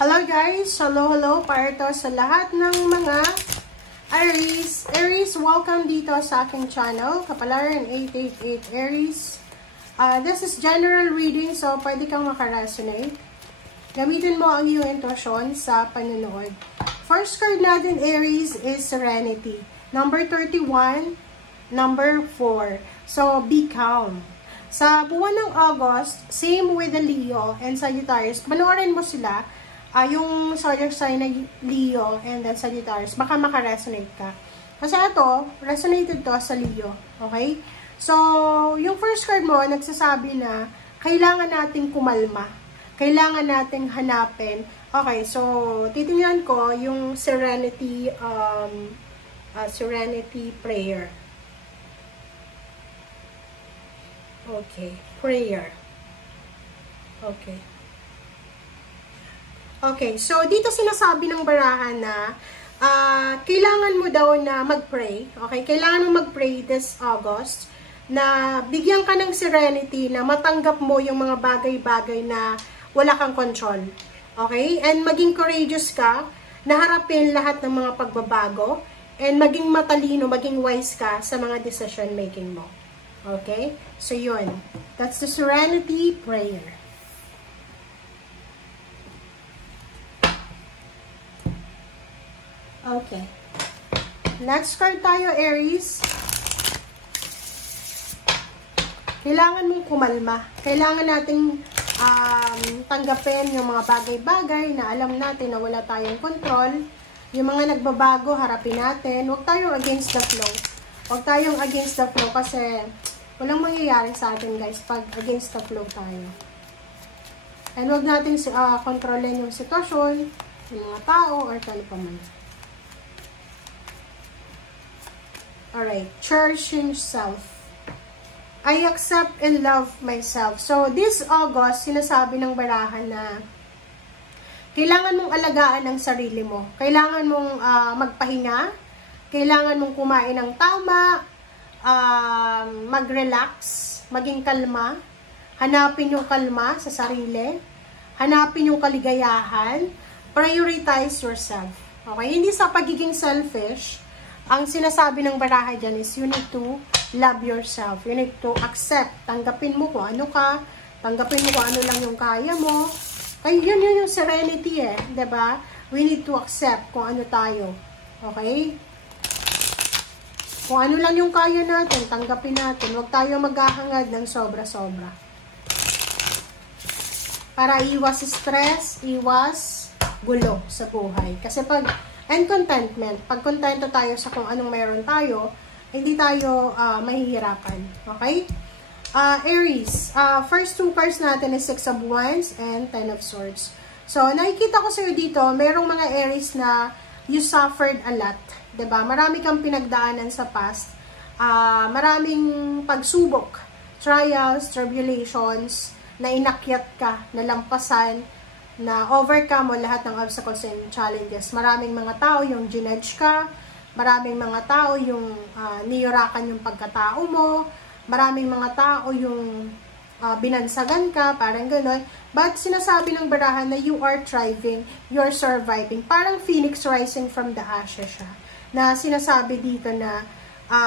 Hello guys! Hello para to sa lahat ng mga Aries. Aries, welcome dito sa aking channel, Kapalaran 888 Aries. This is general reading, so pwede kang makaresonate. Gamitin mo ang iyong intuition sa panonood. First card natin, Aries, is Serenity. Number 31, number 4. So, be calm. Sa buwan ng August, same with the Leo and Sagittarius. Panoorin mo sila. Yung zodiac sign na Leo and then Sagittarius, baka makaresonate ka. Kasi ito, resonated to sa Leo. Okay? So, yung first card mo, nagsasabi na kailangan nating kumalma. Kailangan nating hanapin. Okay, so, titingnan ko yung Serenity, Serenity prayer. Okay, prayer. Okay. Okay, so dito sinasabi ng barahan na kailangan mo daw na mag-pray. Okay, kailangan mo mag-pray this August na bigyan ka ng serenity na matanggap mo yung mga bagay-bagay na wala kang control. Okay, and maging courageous ka na harapin lahat ng mga pagbabago and maging matalino, maging wise ka sa mga decision making mo. Okay, so yun. That's the Serenity prayer. Okay. Next card tayo, Aries. Kailangan mong kumalma. Kailangan nating tanggapin yung mga bagay-bagay na alam natin na wala tayong control. Yung mga nagbabago, harapin natin. Huwag tayong against the flow. Huwag tayong against the flow kasi walang mangyayari sa atin, guys, pag against the flow tayo. And huwag natin kontrolin yung sitwasyon, yung mga tao, or kano pa man. Alright, cherishing self. I accept and love myself. So, this August, sinasabi ng barahan na kailangan mong alagaan ang sarili mo. Kailangan mong magpahinga. Kailangan mong kumain ng tama. Mag-relax. Maging kalma. Hanapin yung kalma sa sarili. Hanapin yung kaligayahan. Prioritize yourself. Okay? Hindi sa pagiging selfish. Ang sinasabi ng baraha dyan is you need to love yourself. You need to accept. Tanggapin mo kung ano ka. Tanggapin mo kung ano lang yung kaya mo. Kaya yun yung serenity eh. Diba? We need to accept kung ano tayo. Okay? Kung ano lang yung kaya natin, tanggapin natin. Huwag tayo maghahangad ng sobra-sobra. Para iwas stress, iwas gulo sa buhay. Kasi and contentment. Pag kontento tayo sa kung anong meron tayo, hindi tayo mahihirapan. Okay? Aries, first two cards natin is 6 of Wands and 10 of Swords. So, nakikita ko sa'yo dito, merong mga Aries na you suffered a lot. Diba? Marami kang pinagdaanan sa past. Maraming pagsubok, trials, tribulations, na inakyat ka, nalampasan, na overcome mo lahat ng obstacles and challenges. Maraming mga tao yung ginudge ka, maraming mga tao yung niyurakan yung pagkatao mo, maraming mga tao yung binansagan ka, parang gano'n. But sinasabi ng barahan na you are thriving, you're surviving. Parang phoenix rising from the ashes siya. Na sinasabi dito na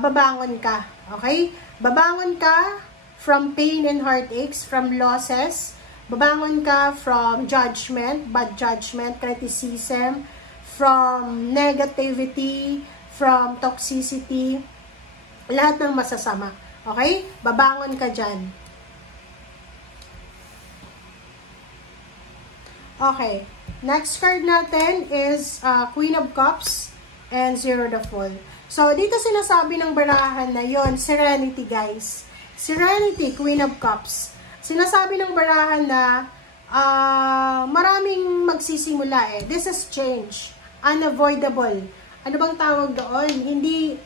babangon ka, okay? Babangon ka from pain and heartaches, from losses. Babangon ka from judgment, bad judgment, criticism, from negativity, from toxicity, lahat ng masasama. Okay? Babangon ka dyan. Okay. Next card natin is Queen of Cups and Zero the Fool. So, dito sinasabi ng barahan na yon, Serenity, guys. Serenity, Queen of Cups. Sinasabi ng barahan na maraming magsisimula eh. This is change. Unavoidable. Ano bang tawag doon? Hindi,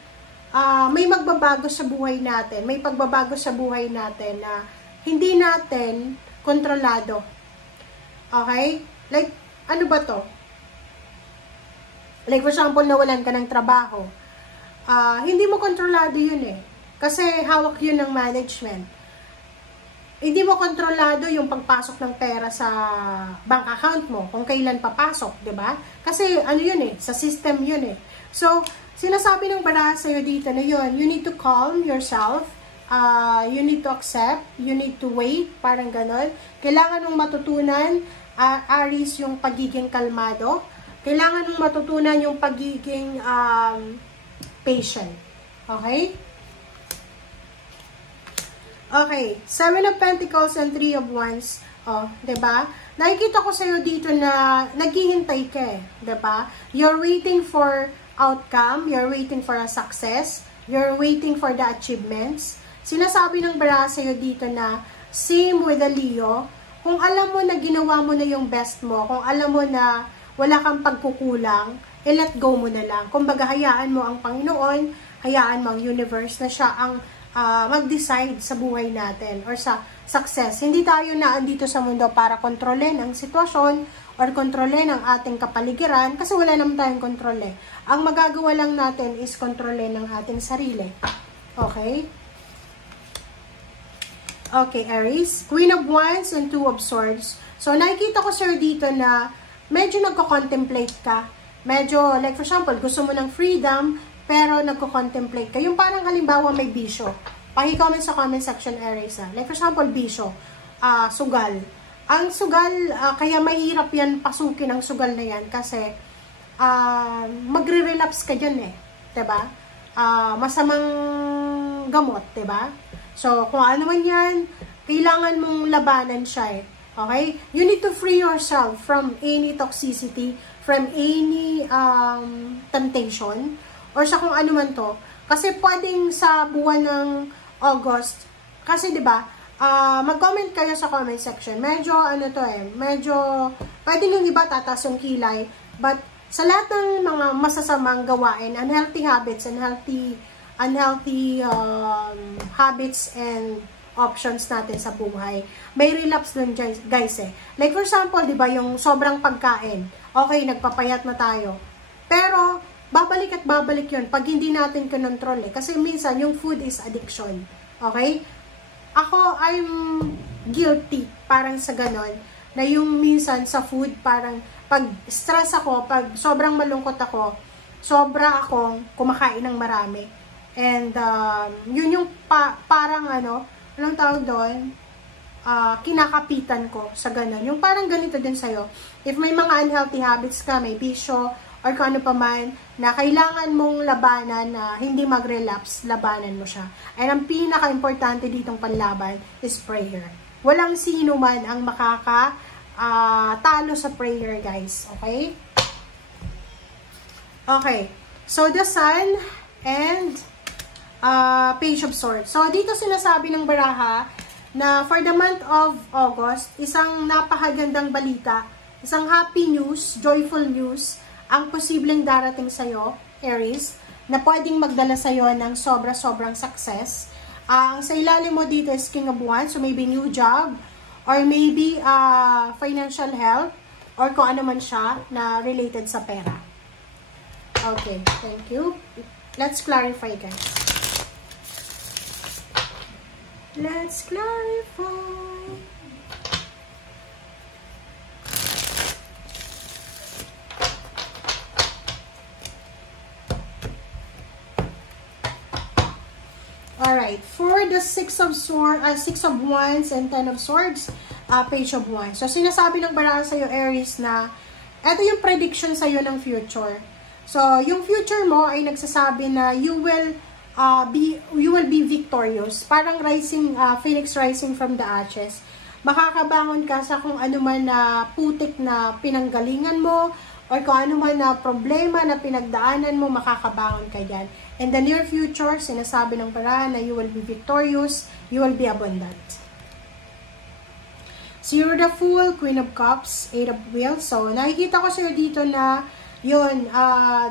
may magbabago sa buhay natin. May pagbabago sa buhay natin na hindi natin kontrolado. Okay? Like, ano ba to? Like, for example, nawalan ka ng trabaho. Hindi mo kontrolado yun eh. Kasi hawak yun ng management. hindi mo kontrolado yung pagpasok ng pera sa bank account mo, kung kailan papasok, 'di ba? Kasi ano yun sa system yun So, sinasabi ng baraha sa'yo dito na yun, you need to calm yourself, you need to accept, you need to wait, parang ganon. Kailangan mong matutunan, Aries, yung pagiging kalmado. Kailangan mong matutunan yung pagiging patient. Okay? Okay, 7 of Pentacles and 3 of Wands. Oh, 'di ba? Nakikita ko sa iyo dito na naghihintay ka eh, 'di ba? You're waiting for outcome, you're waiting for a success, you're waiting for the achievements. Sinasabi ng baraha sa iyo dito na same with the Leo, kung alam mo na ginawa mo na yung best mo, kung alam mo na wala kang pagkukulang, let go mo na lang. Kumbaga, hayaan mo ang Panginoon, hayaan mo ang universe na siya ang mag-decide sa buhay natin or sa success. Hindi tayo naandito sa mundo para kontrolin ang sitwasyon or kontrolin ang ating kapaligiran kasi wala naman tayong kontrol Ang magagawa lang natin is kontrolin ang ating sarili. Okay? Okay, Aries. Queen of Wands and Two of Swords. So, nakikita ko sir dito na medyo nagko-contemplate ka. Medyo, like for example, gusto mo ng freedom, pero nagko-contemplate ka. Yung parang halimbawa may bisyo. Paki-comment sa comment section, Aries. Like for example, bisyo. Sugal. Ang sugal, kaya mahirap yan pasukin ang sugal na yan kasi magre-relapse ka dyan diba? Masamang gamot, diba? So, kung ano man yan, kailangan mong labanan siya Okay? You need to free yourself from any toxicity, from any temptation, or sa kung ano man to. Kasi pwedeng sa buwan ng August, kasi 'di ba? Mag-comment kayo sa comment section. Medyo ano to medyo pwedeng yung iba tataas yung kilay, but sa lahat ng mga masasamang gawain, unhealthy habits, unhealthy habits and options natin sa buhay, may relapse dun guys Like for example, 'di ba, yung sobrang pagkain. Okay, nagpapayat na tayo. Pero babalik at babalik yun pag hindi natin kinontrol Kasi minsan, yung food is addiction. Okay? Ako, I'm guilty parang sa ganon, na yung minsan sa food, parang pag stress ako, pag sobrang malungkot ako, sobra akong kumakain ng marami. And, yun yung parang anong tawag doon? Kinakapitan ko sa ganon. Yung parang ganito din sa'yo. If may mga unhealthy habits ka, may bisyo, or kung ano pa man, na kailangan mong labanan na hindi mag-relapse, labanan mo siya. And ang pinaka-importante ditong panlaban is prayer. Walang sino man ang makaka-talo sa prayer, guys. Okay? Okay. So, the Sun and Page of Swords. So, dito sinasabi ng baraha na for the month of August, isang napakagandang balita, isang happy news, joyful news, ang posibleng darating sa'yo, Aries, na pwedeng magdala sa'yo ng sobra-sobrang success. Ang sa ilalim mo dito is King of Wands, so maybe new job, or maybe financial help, or kung ano man siya na related sa pera. Okay, thank you. Let's clarify, guys. Let's clarify. Alright, for the Six of Wands and Ten of Swords, Page of Wands. So, sinasabi ng baraha sa'yo, Aries, na ito yung prediction sa'yo ng future. So, yung future mo ay nagsasabi na you will be victorious. Parang rising, phoenix rising from the ashes. Makakabangon ka sa kung ano man na putik na pinanggalingan mo, or kung ano man na problema na pinagdaanan mo, makakabangon ka dyan. In the near future, sinasabi ng baraha na you will be victorious, you will be abundant. Zero the Fool, Queen of Cups, Eight of Wheels. So, nakikita ko sa'yo dito na yun,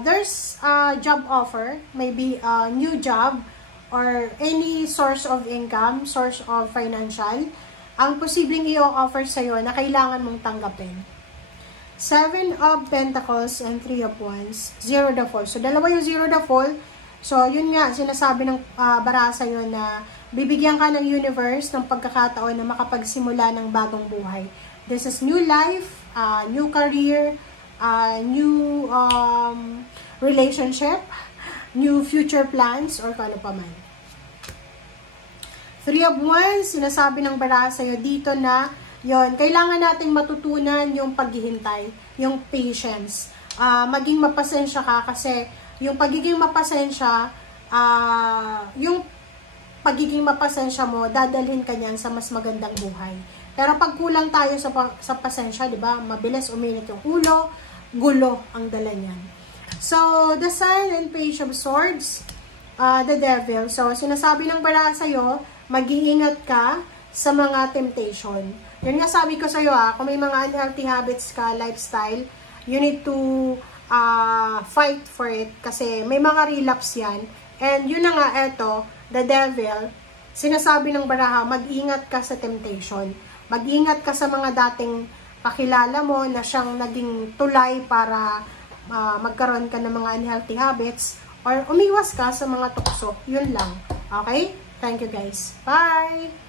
there's a job offer, maybe a new job, or any source of income, source of financial, ang posibleng i-offer sa'yo na kailangan mong tanggapin. Seven of Pentacles and Three of Wands, Zero the Fall. So, dalawa yung Zero the Fall. So, yun nga, sinasabi ng baraha sa'yo na bibigyan ka ng universe ng pagkakataon na makapagsimula ng bagong buhay. This is new life, new career, new relationship, new future plans, or kano pa man. Three of Wands, sinasabi ng baraha sa'yo dito na yon, kailangan nating matutunan yung paghihintay, yung patience. Maging mapasensya ka kasi yung pagiging mapasensya, yung pagiging mapasensya mo, dadalhin ka niyan sa mas magandang buhay. Pero pag kulang tayo sa pasensya, di ba? Mabilis uminit yung ulo, gulo ang dala niyan. So, the Sun and Page of Swords, the Devil. So, sinasabi ng baraha sa'yo, mag-iingat ka sa mga temptation. Yun nga sabi ko sa'yo kung may mga unhealthy habits ka, lifestyle, you need to fight for it kasi may mga relapse yan. And yun na nga, eto, the Devil, sinasabi ng baraha, mag-ingat ka sa temptation. Mag-ingat ka sa mga dating pakilala mo na siyang naging tulay para magkaroon ka ng mga unhealthy habits or umiwas ka sa mga tukso. Yun lang. Okay? Thank you guys. Bye!